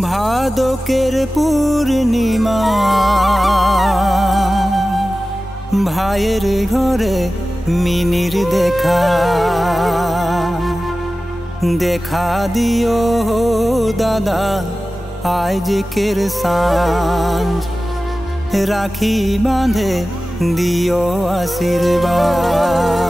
ভাদকের পূর্ণিমা ভাইয়ের ঘরে মিনির দেখা দেখা দিও দাদা আজকের সাঁঝ রাখি বাঁধে দিও আশীর্বাদ।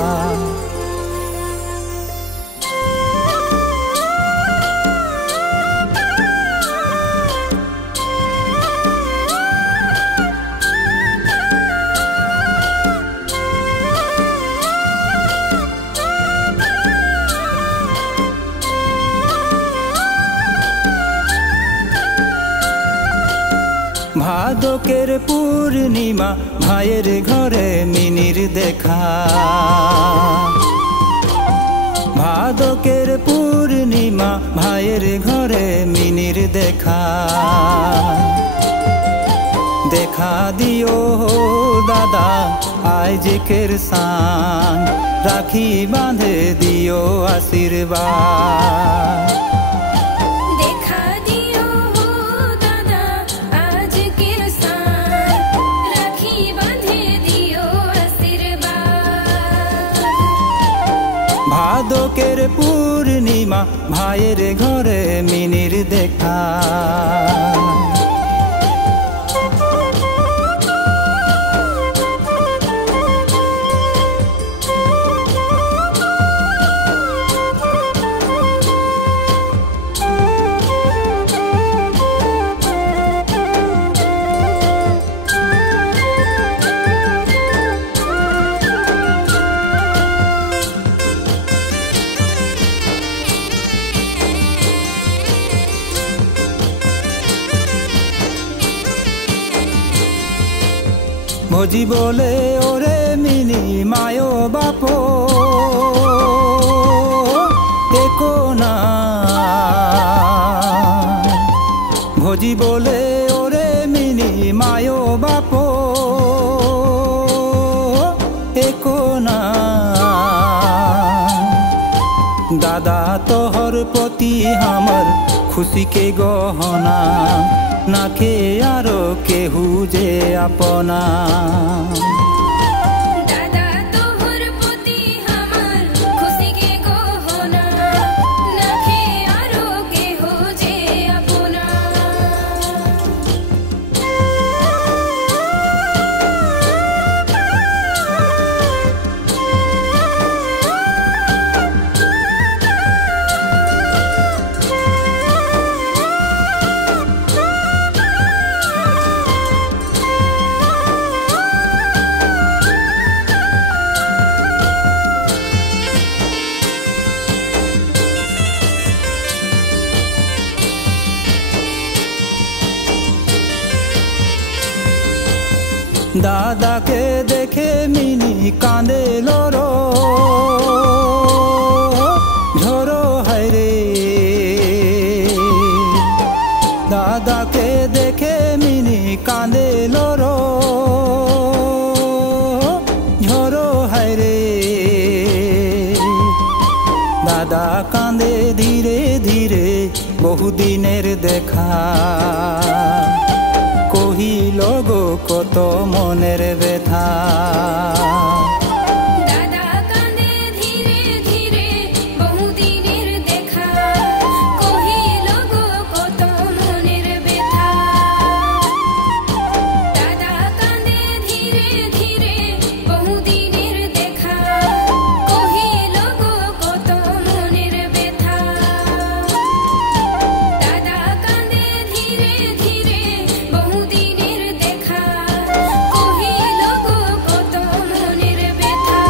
ভাদকের পূর্ণিমা ভাইয়ের ঘরে মিনির দেখা ভাদকের পূর্ণিমা ভাইয়ের ঘরে মিনির দেখা দেখা দিও দাদা আজকের সাঁঝ রাখি বাঁধে দিও আশীর্বাদ। ভাদকের পূর্ণিমা ভাইয়ের ঘরে মিনির দেখা ভোজি বলে ওরে মিনি মায়ো বাপো দেখো না ভোজি বলে ওরে মিনি মায়ো বাপো দেখো না দাদা তোহর প্রতি আমার খুশি के গহনা নাকে আরো কেহু যে আপনা দাদা তোহর প্রতি আমার খুশি के গহনা নাকে আরো কেহু যে আপনা। दादा के देखे मिनी कांदे लोरो झोरो है रे दादा के देखे मिनी कांदे लोरो झोरो है रे दादा कांदे धीरे धीरे बहुदिनेर देखा কহিল গো কত মনের ব্যথা দাদা কাঁদে ধীরে ধীরে বহুদিনের দেখা কহিল গো কত মনের ব্যথা দাদা কাঁদে ধীরে ধীরে বহুদিনের দেখা কহিল গো কত মনের ব্যথা দাদা কাঁদে ধীরে ধীরে বহুদিনের দেখা কহিল গো কত মনের ব্যথা।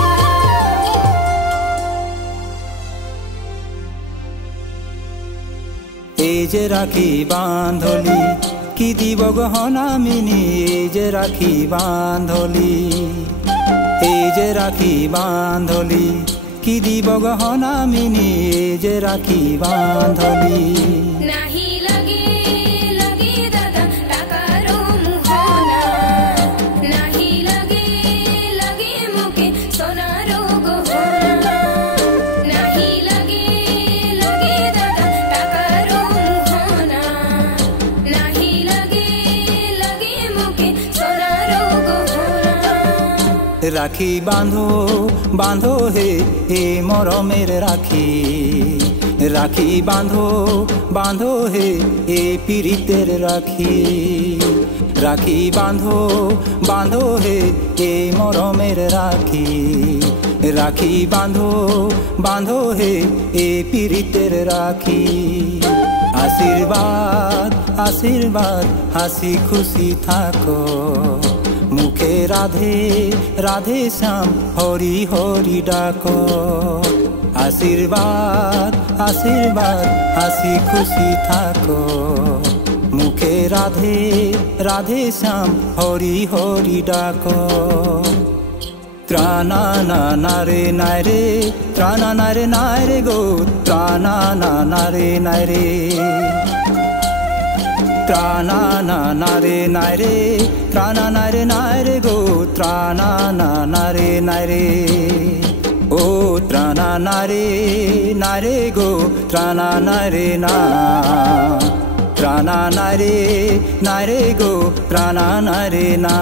এই যে রাখি বাঁধলি কি দিব গহনা মিনি এই যে রাখি বাঁধলি এই যে রাখি বাঁধলি কি দিব গহনা মিনি এই যে রাখি বাঁধলি নাহি লাগে লাগে দাদা টাকার মোহনা নাহি লাগে লাগে মুখে সোনার গহনা নাহি লাগে লাগে দাদা টাকার মোহনা রাখি বাঁধো বাঁধো হে এ মরমের রাখি রাখি বাঁধো বাঁধো হে এ পীড়িতের রাখি রাখি বাঁধো বাঁধো হে এ মরমের রাখি রাখি বাঁধো বাঁধো হে এ পীড়িতের রাখি আশীর্বাদ আশীর্বাদ হাসি খুশি থাকো মুখে রাধে রাধে শ্যাম হরি হরি ডাকো আশীর্বাদ আশীর্বাদ হাসি খুশি থাকো মুখে রাধে রাধে শ্যাম হরি হরি ডাকো ত্রানা না নারে নারে ত্রানা নারে নারে গো ত্রানা না নারে নারে ত্রানা না নারে নারে ত্রানা নারে নারে গো ত্রানা না নারে নারে ও ত্রানা নারে নারে গো ত্রানা নারে না ত্রানা নারে নারে গো ত্রানা নারে না